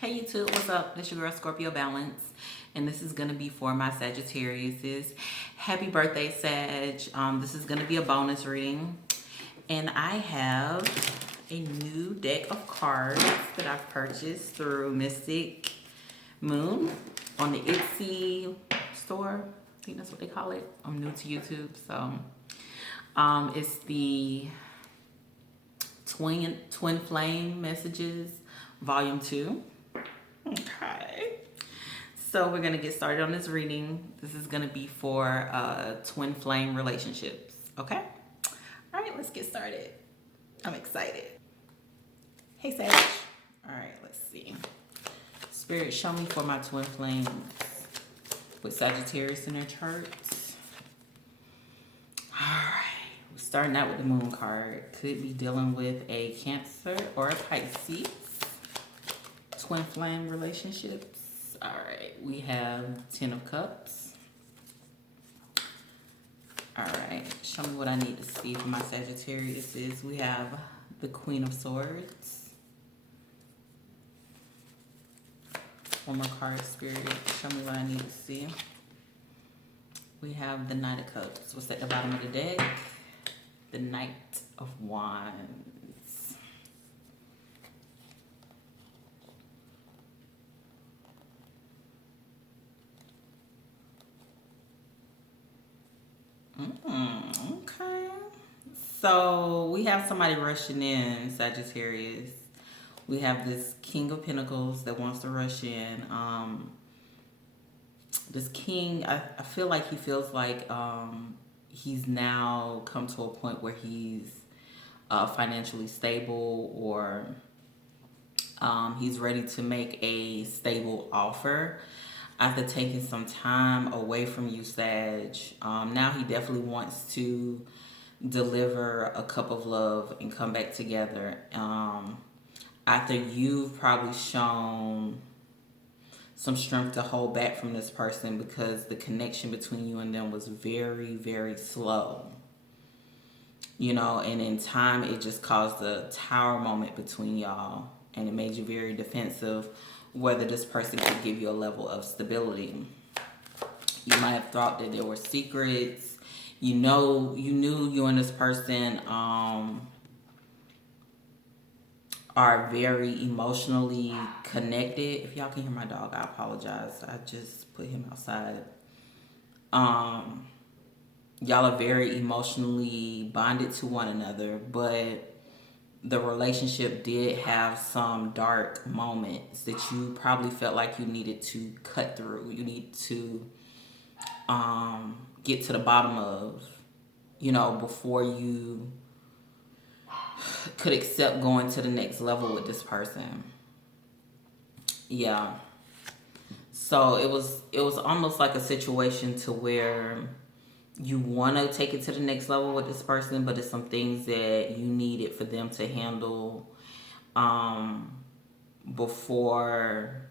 Hey YouTube, what's up? This your girl Scorpio Balance, and this is gonna be for my Sagittariuses. Happy birthday, Sag. This is gonna be a bonus reading, and I have a new deck of cards that I've purchased through Mystic Moon on the Etsy store. I think that's what they call it. I'm new to YouTube, so it's the Twin Flame Messages Volume 2. Okay. So we're going to get started on this reading. This is going to be for twin flame relationships. Okay? All right, let's get started. I'm excited. Hey, Sag. All right, let's see. Spirit, show me for my twin flames with Sagittarius in their charts. All right. We're starting out with the Moon card. Could be dealing with a Cancer or a Pisces. Twin flame relationships. All right, we have 10 of Cups. All right, show me what I need to see for my Sagittarius is we have the Queen of Swords. One more card, Spirit. Show me what I need to see. We have the Knight of Cups. What's at the bottom of the deck? The Knight of Wands. Okay. So we have somebody rushing in, Sagittarius. We have this King of Pentacles that wants to rush in. This king, I feel like he feels like he's now come to a point where he's financially stable, or he's ready to make a stable offer after taking some time away from you, Sag. Now he definitely wants to deliver a cup of love and come back together. After you've probably shown some strength to hold back from this person because the connection between you and them was very, very slow. You know, and in time it just caused a tower moment between y'all, and it made you very defensive whether this person could give you a level of stability. You might have thought that there were secrets. You knew you and this person are very emotionally connected. If y'all can hear my dog, I apologize. I just put him outside. Y'all are very emotionally bonded to one another, but the relationship did have some dark moments that you probably felt like you needed to cut through. You need to get to the bottom of, before you could accept going to the next level with this person. Yeah. So it was almost like a situation to where you want to take it to the next level with this person, but it's some things that you needed for them to handle before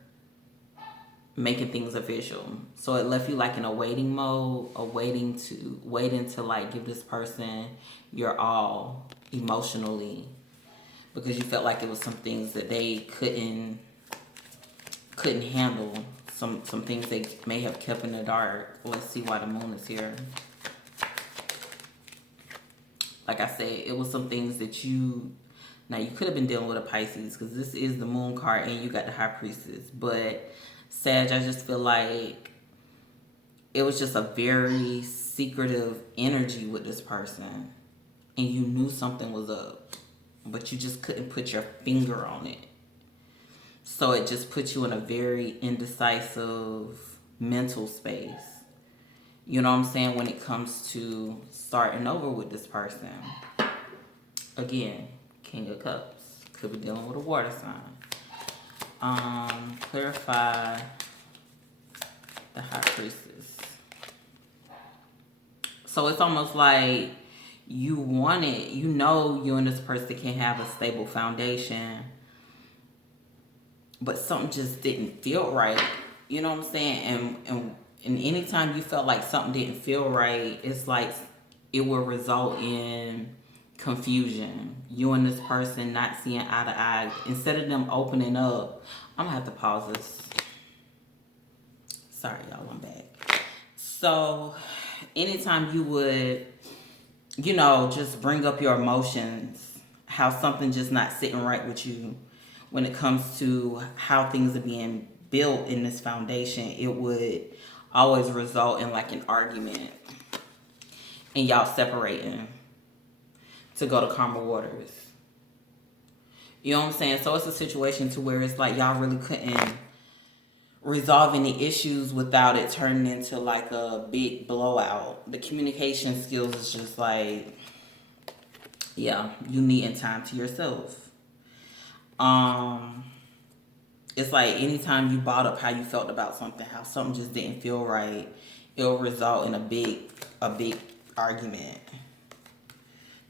making things official. So it left you like in a waiting mode, waiting to like give this person your all emotionally, because you felt like it was some things that they couldn't handle, some things they may have kept in the dark. Let's see why the moon is here. Like I said, it was some things that you could have been dealing with a Pisces, because this is the moon card and you got the High Priestess. But Sag, I just feel like it was just a very secretive energy with this person, and you knew something was up, but you just couldn't put your finger on it. So it just put you in a very indecisive mental space. You know what I'm saying? When it comes to starting over with this person. Again, King of Cups. Could be dealing with a water sign. Clarify the High Priestess. So it's almost like you and this person can have a stable foundation, but something just didn't feel right. You know what I'm saying? And anytime you felt like something didn't feel right, it's like it will result in confusion. You and this person not seeing eye to eye. Instead of them opening up, I'm gonna have to pause this. Sorry, y'all, I'm back. So, anytime you would, just bring up your emotions, how something just not sitting right with you when it comes to how things are being built in this foundation, it would always result in like an argument and y'all separating to go to calmer waters. You know what I'm saying? So it's a situation to where it's like y'all really couldn't resolve any issues without it turning into like a big blowout. The communication skills is just like, yeah, you needing time to yourself. Um, it's like anytime you brought up how you felt about something, how something just didn't feel right, it'll result in a big argument.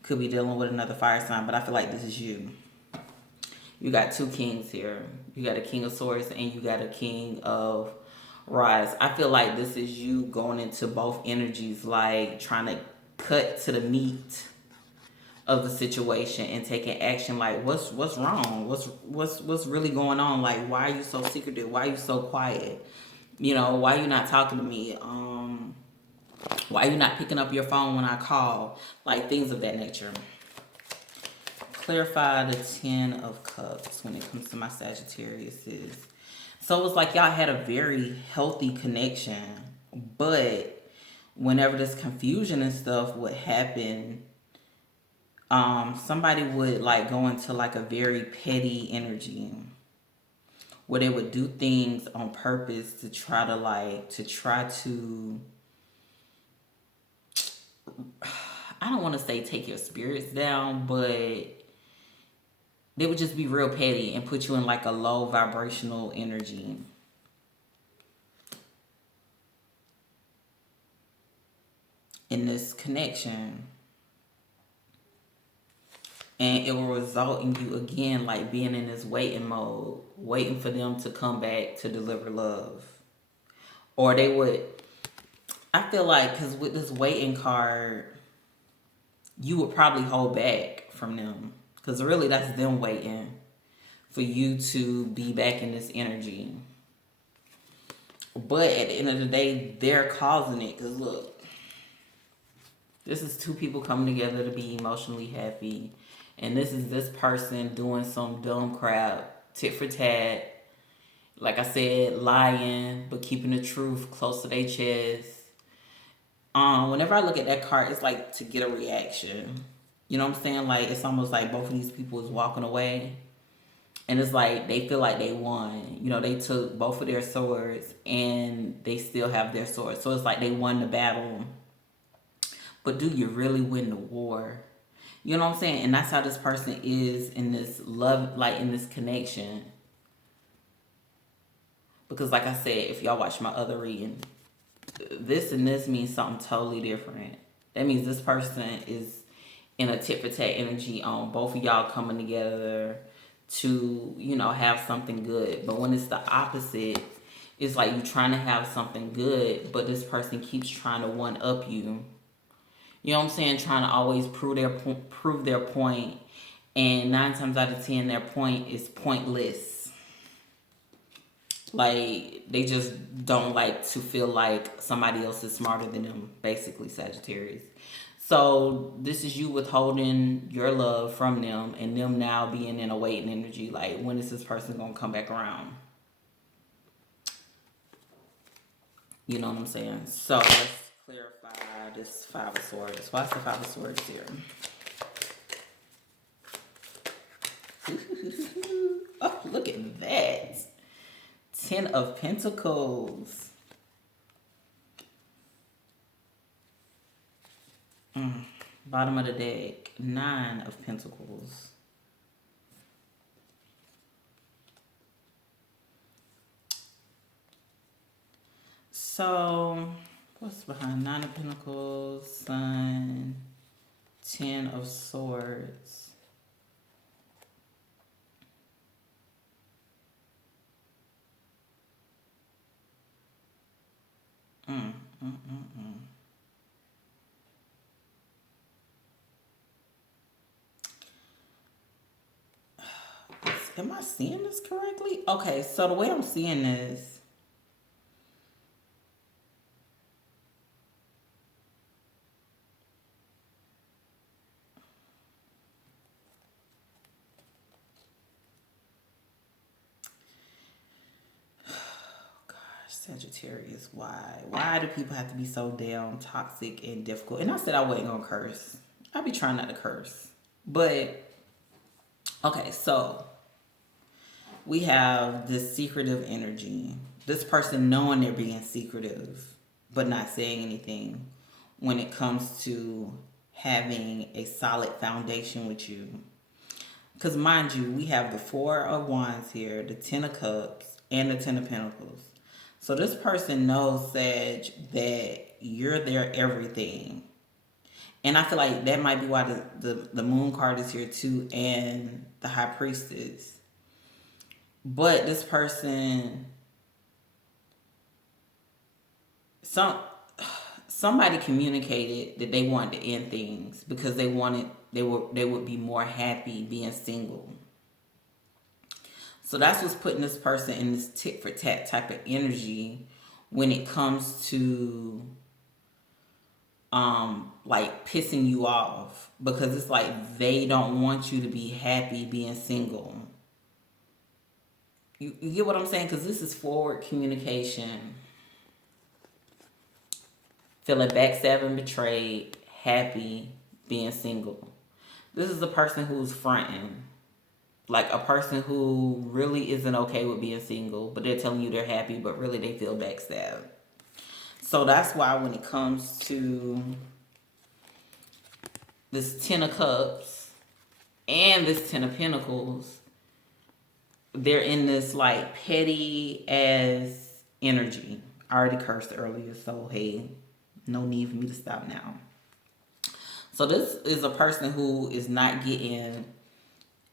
Could be dealing with another fire sign, but I feel like this is you. You got two kings here. You got a king of swords and you got a king of rods. I feel like this is you going into both energies, like trying to cut to the meat of the situation and taking action. Like what's wrong? What's really going on? Like why are you so secretive? Why are you so quiet? Why are you not talking to me? Why are you not picking up your phone when I call? Like things of that nature. Clarify the 10 of cups when it comes to my Sagittarius. So it's like y'all had a very healthy connection, but whenever this confusion and stuff would happen, somebody would like go into like a very petty energy where they would do things on purpose to try to I don't want to say take your spirits down, but they would just be real petty and put you in like a low vibrational energy. In this connection. And it will result in you again like being in this waiting mode, waiting for them to come back to deliver love. Or they would, I feel like, because with this waiting card, you would probably hold back from them. Because really that's them waiting for you to be back in this energy. But at the end of the day, they're causing it. Because look, this is two people coming together to be emotionally happy. And this is this person doing some dumb crap, tit for tat. Like I said, lying, but keeping the truth close to their chest. Whenever I look at that card, it's like to get a reaction. You know what I'm saying? Like it's almost like both of these people is walking away. And it's like they feel like they won. They took both of their swords and they still have their swords. So it's like they won the battle. But do you really win the war? You know what I'm saying? And that's how this person is in this love, like in this connection. Because like I said, if y'all watch my other reading, this and this means something totally different. That means this person is in a tit for tat energy on both of y'all coming together to, have something good. But when it's the opposite, it's like you trying to have something good, but this person keeps trying to one up you. You know what I'm saying? Trying to always prove their point, and 9 times out of 10, their point is pointless. Like they just don't like to feel like somebody else is smarter than them. Basically, Sagittarius. So this is you withholding your love from them, and them now being in a waiting energy. Like when is this person gonna come back around? You know what I'm saying? So let's clarify this 5 of Swords. Why's the 5 of Swords here? Oh, look at that. 10 of Pentacles. Bottom of the deck. 9 of Pentacles. So, what's behind 9 of Pentacles, Sun, 10 of Swords? This Am I seeing this correctly? Okay, so the way I'm seeing this, Sagittarius, why? Why do people have to be so damn toxic and difficult? And I said I wasn't gonna curse. I be trying not to curse. But okay, so we have this secretive energy. This person knowing they're being secretive, but not saying anything when it comes to having a solid foundation with you. Because mind you, we have the Four of Wands here, the Ten of Cups, and the Ten of Pentacles. So this person knows, Sag, that you're their everything. And I feel like that might be why the Moon card is here too, and the High Priestess. But this person, somebody communicated that they wanted to end things because they would be more happy being single. So that's what's putting this person in this tit for tat type of energy when it comes to like pissing you off, because it's like they don't want you to be happy being single. You get what I'm saying? Because this is forward communication. Feeling backstabbed and betrayed, happy being single. This is a person who's fronting. Like a person who really isn't okay with being single, but they're telling you they're happy, but really they feel backstabbed. So that's why when it comes to this Ten of Cups and this Ten of Pentacles, they're in this like petty ass energy. I already cursed earlier, so hey, no need for me to stop now. So this is a person who is not getting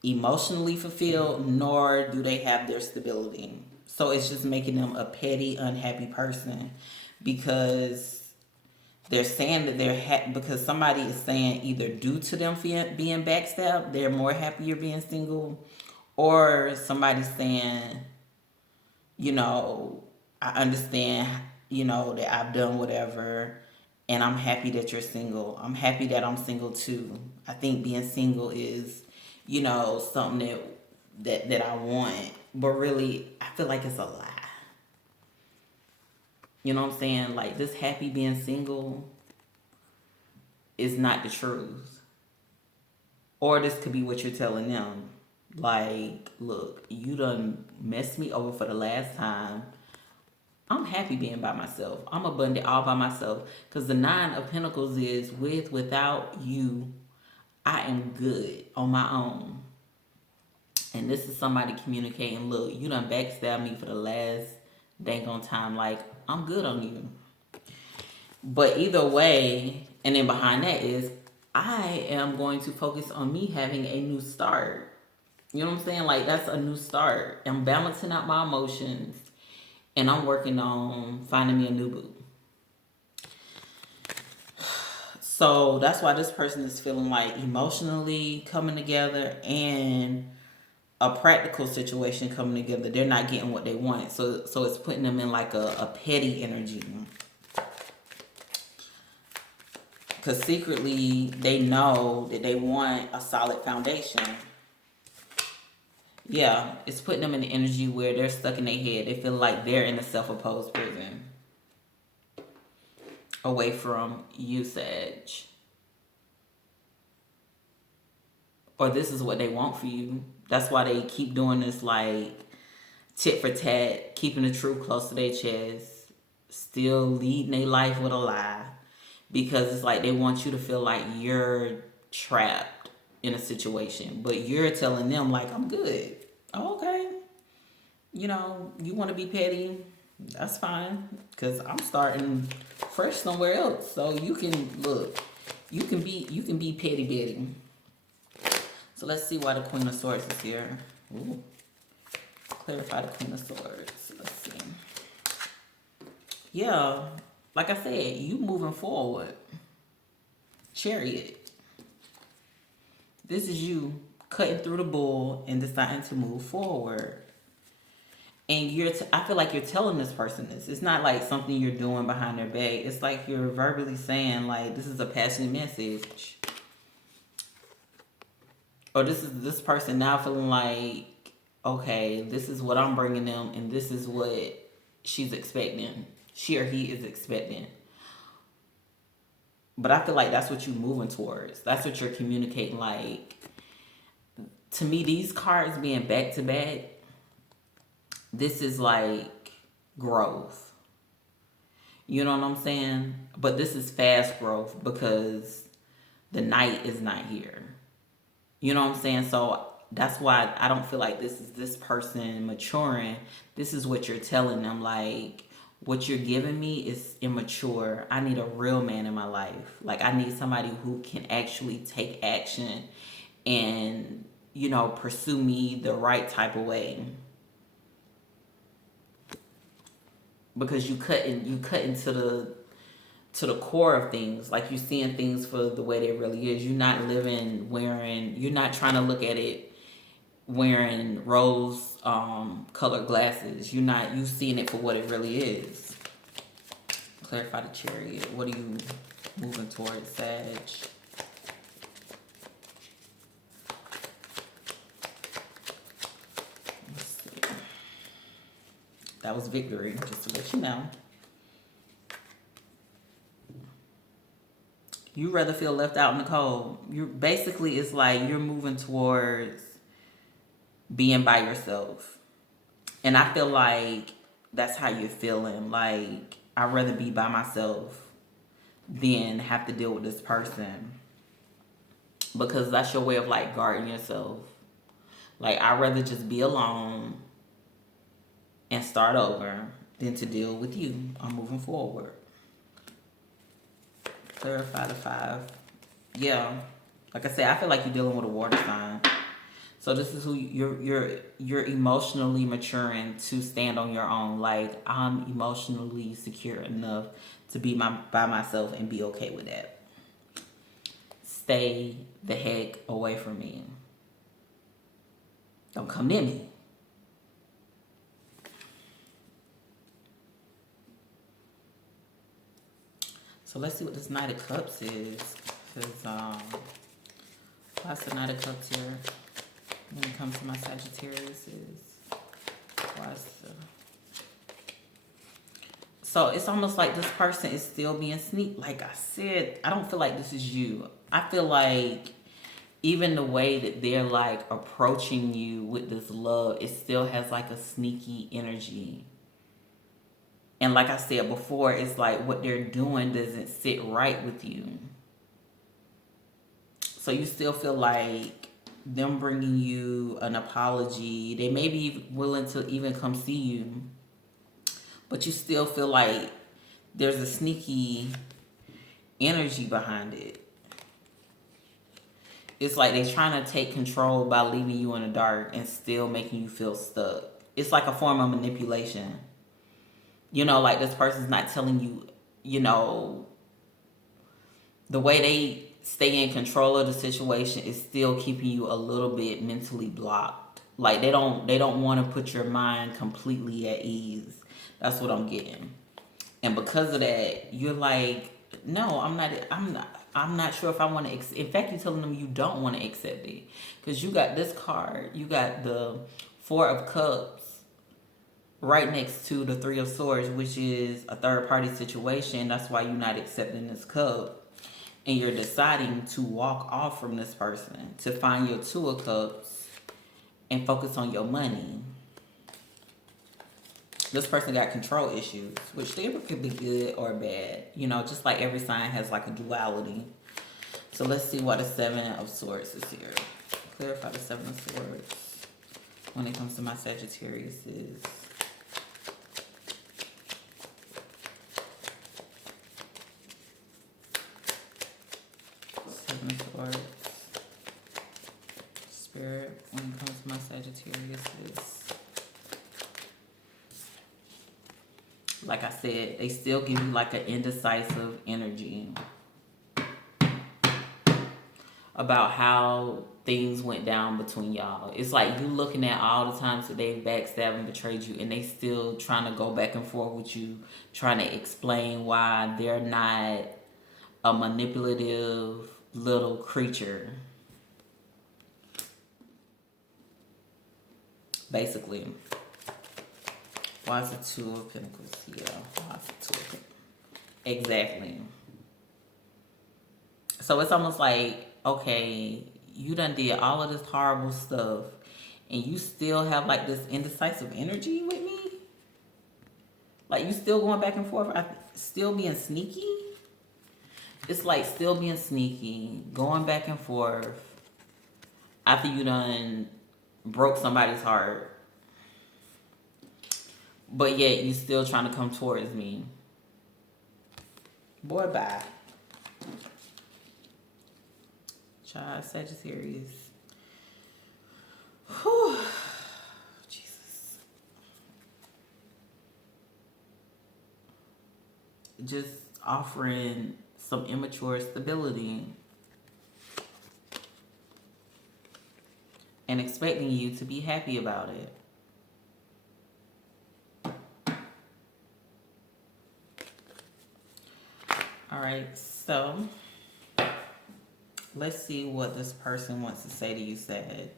emotionally fulfilled, nor do they have their stability. So it's just making them a petty, unhappy person, because they're saying that they're because somebody is saying either due to them being backstabbed, they're more happier being single, or somebody's saying, you know, I understand, you know, that I've done whatever, and I'm happy that you're single. I'm happy that I'm single too. I think being single is, you know, something that I want, but really I feel like it's a lie. You know what I'm saying? Like, this happy being single is not the truth. Or this could be what you're telling them. Like, look, you done messed me over for the last time. I'm happy being by myself. I'm abundant all by myself. Because the Nine of Pentacles is without you, I am good on my own. And this is somebody communicating, look, you done backstabbed me for the last dang on time. Like, I'm good on you. But either way, and then behind that is, I am going to focus on me having a new start. You know what I'm saying? Like, that's a new start. I'm balancing out my emotions, and I'm working on finding me a new boo. So that's why this person is feeling like emotionally coming together and a practical situation coming together. They're not getting what they want. So it's putting them in like a petty energy. Because secretly they know that they want a solid foundation. Yeah, it's putting them in the energy where they're stuck in their head. They feel like they're in a self-imposed prison. Away from you, Sag. Or this is what they want for you. That's why they keep doing this like tit for tat, keeping the truth close to their chest, still leading their life with a lie. Because it's like they want you to feel like you're trapped in a situation. But you're telling them like, I'm good. Oh, okay. You know, you want to be petty? That's fine. Because I'm starting fresh somewhere else. So you can, look, you can be petty Betty. So let's see why the Queen of Swords is here. Ooh. Clarify the Queen of Swords. Let's see. Yeah, like I said, you moving forward. Chariot. This is you cutting through the bull and deciding to move forward. And I feel like you're telling this person this. It's not like something you're doing behind their back. It's like you're verbally saying, like, this is a passionate message. Or this person now feeling like, okay, this is what I'm bringing them, and this is what she's expecting. She or he is expecting. But I feel like that's what you're moving towards. That's what you're communicating. Like, to me, these cards being back to back, this is like growth. You know what I'm saying? But this is fast growth because the night is not here. You know what I'm saying? So that's why I don't feel like this is this person maturing. This is what you're telling them. Like, what you're giving me is immature. I need a real man in my life. Like, I need somebody who can actually take action and, you know, pursue me the right type of way. Because you cut into the core of things. Like, you're seeing things for the way they really is. You're not you're not trying to look at it wearing rose colored glasses. You seeing it for what it really is. Clarify the Chariot. What are you moving towards, Sag? Let's see. That was victory, just to let you know. You rather feel left out in the cold. It's like you're moving towards being by yourself. And I feel like that's how you're feeling. Like, I'd rather be by myself than have to deal with this person. Because that's your way of, like, guarding yourself. Like, I'd rather just be alone and start over than to deal with you. I'm moving forward. Clarify the 5. Yeah. Like I said, I feel like you're dealing with a water sign. So this is who you're emotionally maturing to stand on your own. Like, I'm emotionally secure enough to be by myself and be okay with that. Stay the heck away from me. Don't come near me. So let's see what this Knight of Cups is. Because, why's the Knight of Cups here? When it comes to my Sagittarius so it's almost like this person is still being sneaky. Like I said, I don't feel like this is you. I feel like even the way that they're like approaching you with this love, it still has like a sneaky energy. And like I said before, it's like what they're doing doesn't sit right with you. So you still feel like them bringing you an apology, they may be willing to even come see you, but you still feel like there's a sneaky energy behind it. It's like they're trying to take control by leaving you in the dark and still making you feel stuck. It's like a form of manipulation. You know, like this person's not telling you, you know, the way they stay in control of the situation is still keeping you a little bit mentally blocked. Like they don't want to put your mind completely at ease. That's what I'm getting. And because of that, you're like, no, I'm not sure if I want to in fact, you're telling them you don't want to accept it. Because you got this card, you got the 4 of Cups right next to the 3 of Swords, which is a third party situation. That's why you're not accepting this cup. And you're deciding to walk off from this person to find your 2 of Cups and focus on your money. This person got control issues, which they could be good or bad. You know, just like every sign has like a duality. So let's see what the 7 of Swords is here. Clarify the 7 of Swords when it comes to my Sagittarius is. Swords. Spirit, when it comes to my Sagittarius is, like I said, they still give you like an indecisive energy. about how things went down between y'all. It's like you looking at all the times that they've backstabbed and betrayed you, and they still trying to go back and forth with you, trying to explain why they're not a manipulative little creature. Basically. Why is it Two of Pentacles? Yeah. Why is it Two of Pentacles? Exactly. So it's almost like, okay, you done did all of this horrible stuff and you still have like this indecisive energy with me? Like you still going back and forth? Still being sneaky? It's like still being sneaky, going back and forth after you done broke somebody's heart. But yet you still trying to come towards me. Boy, bye. Child, Sagittarius. Whew. Jesus. Just offering some immature stability and expecting you to be happy about it. All right, so let's see what this person wants to say to you, Sag.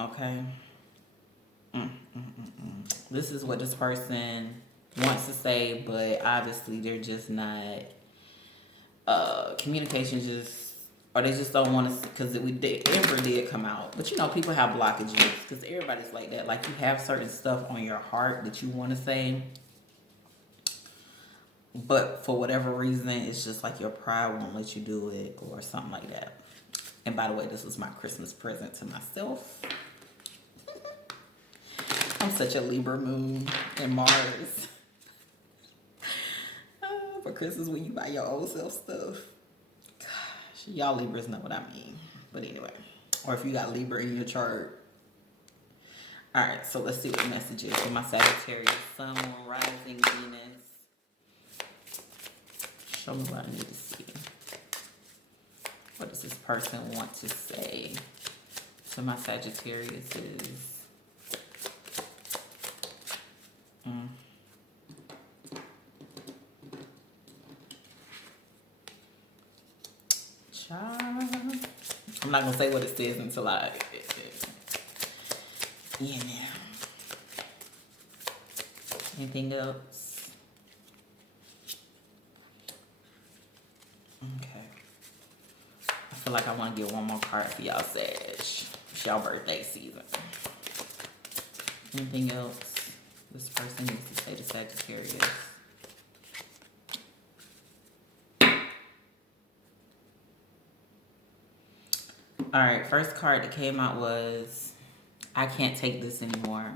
Okay. This is what this person wants to say, but obviously they're just not. Communication just, or they just don't want to, because it ever did come out. But you know, people have blockages because everybody's like that. Like you have certain stuff on your heart that you want to say, but for whatever reason, it's just like your pride won't let you do it or something like that. And by the way, this was my Christmas present to myself. I'm such a Libra moon and Mars. For Christmas when you buy your old self stuff. Gosh, y'all Libras know what I mean. But anyway, or if you got Libra in your chart. All right, so let's see what the message is for my Sagittarius, Sun, Moon, Rising, Venus. Show me what I need to see. What does this person want to say to my Sagittarius? I'm not gonna say what it says until I yeah. Anything else? Okay. I feel like I want to get one more card for y'all, Sag. It's y'all birthday season. Anything else this person needs to say to Sagittarius? All right, first card that came out was, I can't take this anymore.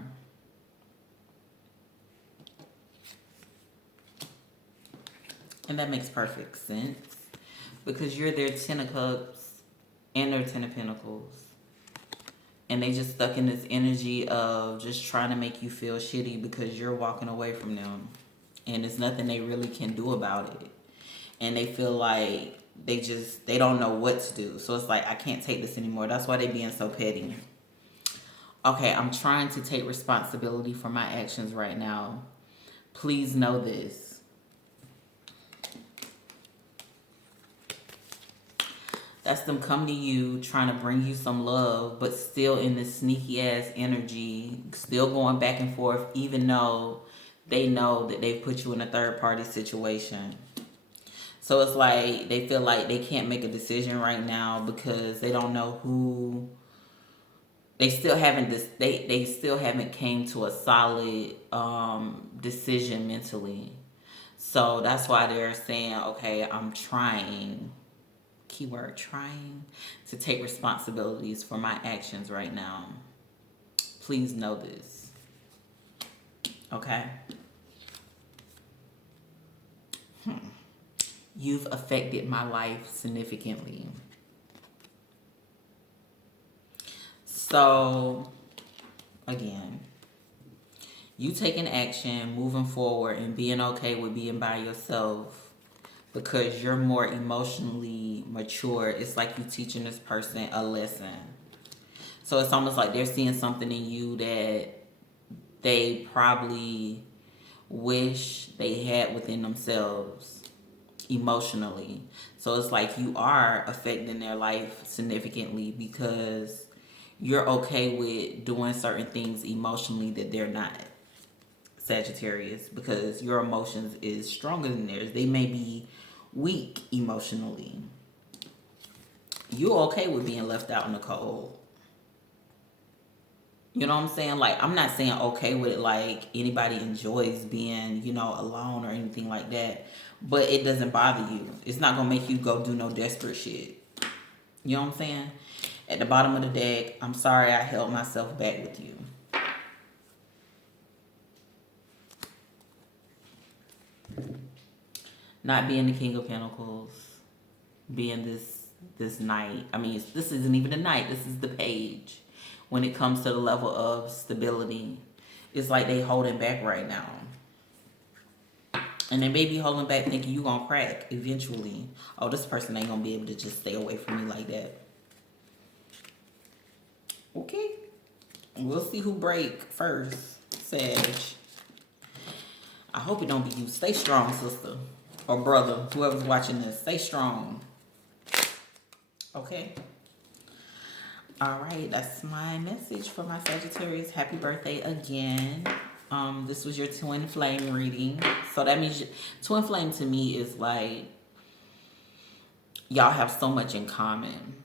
And that makes perfect sense because you're their 10 of Cups and their 10 of Pentacles. And they just stuck in this energy of just trying to make you feel shitty because you're walking away from them. And there's nothing they really can do about it. And they feel like they don't know what to do. So it's like, I can't take this anymore. That's why they being so petty. Okay, I'm trying to take responsibility for my actions right now. Please know this. That's them coming to you, trying to bring you some love, but still in this sneaky ass energy, still going back and forth, even though they know that they've put you in a third party situation. So it's like they feel like they can't make a decision right now because they don't know who. They still haven't they still haven't came to a solid decision mentally. So that's why they're saying, okay, I'm trying, keyword trying, to take responsibilities for my actions right now. Please know this. Okay? You've affected my life significantly. So, again, you taking action, moving forward, and being okay with being by yourself because you're more emotionally mature. It's like you teaching this person a lesson. So it's almost like they're seeing something in you that they probably wish they had within themselves emotionally. So it's like you are affecting their life significantly because you're okay with doing certain things emotionally that they're not, Sagittarius, because your emotions is stronger than theirs. They may be weak emotionally. You're okay with being left out in the cold. You know what I'm saying? Like, I'm not saying okay with it like anybody enjoys being, alone or anything like that. But it doesn't bother you. It's not going to make you go do no desperate shit. You know what I'm saying? At the bottom of the deck, I'm sorry I held myself back with you. Not being the King of Pentacles, being this knight. I mean, this isn't even a knight. This is the page. When it comes to the level of stability, it's like they holding back right now. And they may be holding back thinking you gonna crack eventually. Oh, this person ain't gonna be able to just stay away from me like that. Okay. We'll see who break first, Sag. I hope it don't be you. Stay strong, sister. Or brother, whoever's watching this. Stay strong. Okay? All right, that's my message for my Sagittarius. Happy birthday again. This was your twin flame reading. So that means twin flame to me is like y'all have so much in common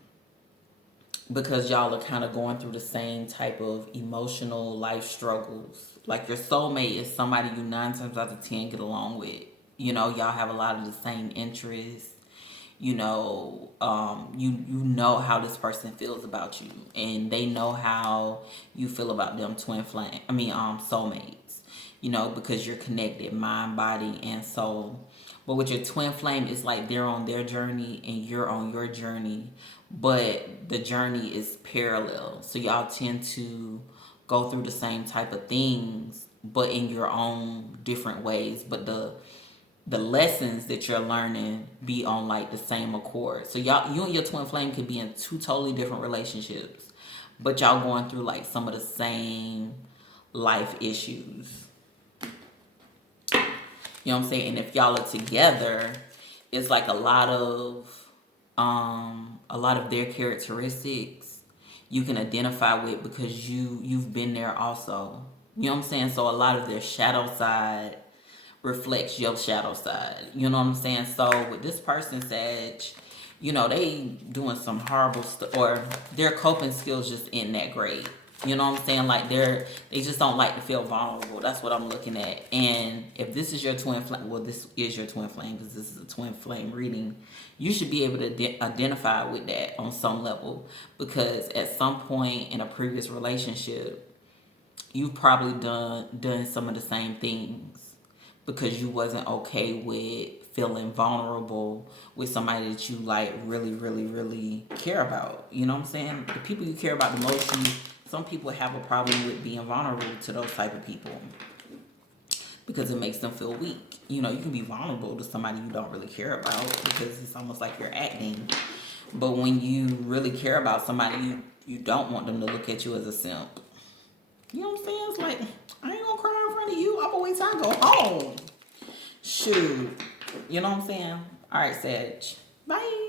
because y'all are kind of going through the same type of emotional life struggles. Like your soulmate is somebody you 9 times out of 10 get along with. Y'all have a lot of the same interests. You know how this person feels about you, and they know how you feel about them. Soulmates. Because you're connected, mind, body, and soul. But with your twin flame, it's like they're on their journey and you're on your journey, but the journey is parallel. So y'all tend to go through the same type of things, but in your own different ways. But the lessons that you're learning be on like the same accord. So you and your twin flame could be in 2 totally different relationships, but y'all going through like some of the same life issues. You know what I'm saying? And if y'all are together, it's like a lot of their characteristics you can identify with because you've been there also. You know what I'm saying? So a lot of their shadow side reflects your shadow side. You know what I'm saying? So with this person, Sag, they doing some horrible stuff, or their coping skills just ain't that great. You know what I'm saying? Like they just don't like to feel vulnerable. That's what I'm looking at. And if this is your twin flame, well, this is your twin flame because this is a twin flame reading. You should be able to identify with that on some level because at some point in a previous relationship, you've probably done some of the same things because you wasn't okay with feeling vulnerable with somebody that you like really, really, really care about. You know what I'm saying? The people you care about the most, some people have a problem with being vulnerable to those type of people because it makes them feel weak. You can be vulnerable to somebody you don't really care about because it's almost like you're acting. But when you really care about somebody, you don't want them to look at you as a simp. You know what I'm saying? It's like, I ain't gonna cry in front of you. I'm gonna wait till I go home. Shoot. You know what I'm saying? All right, Sag. Bye.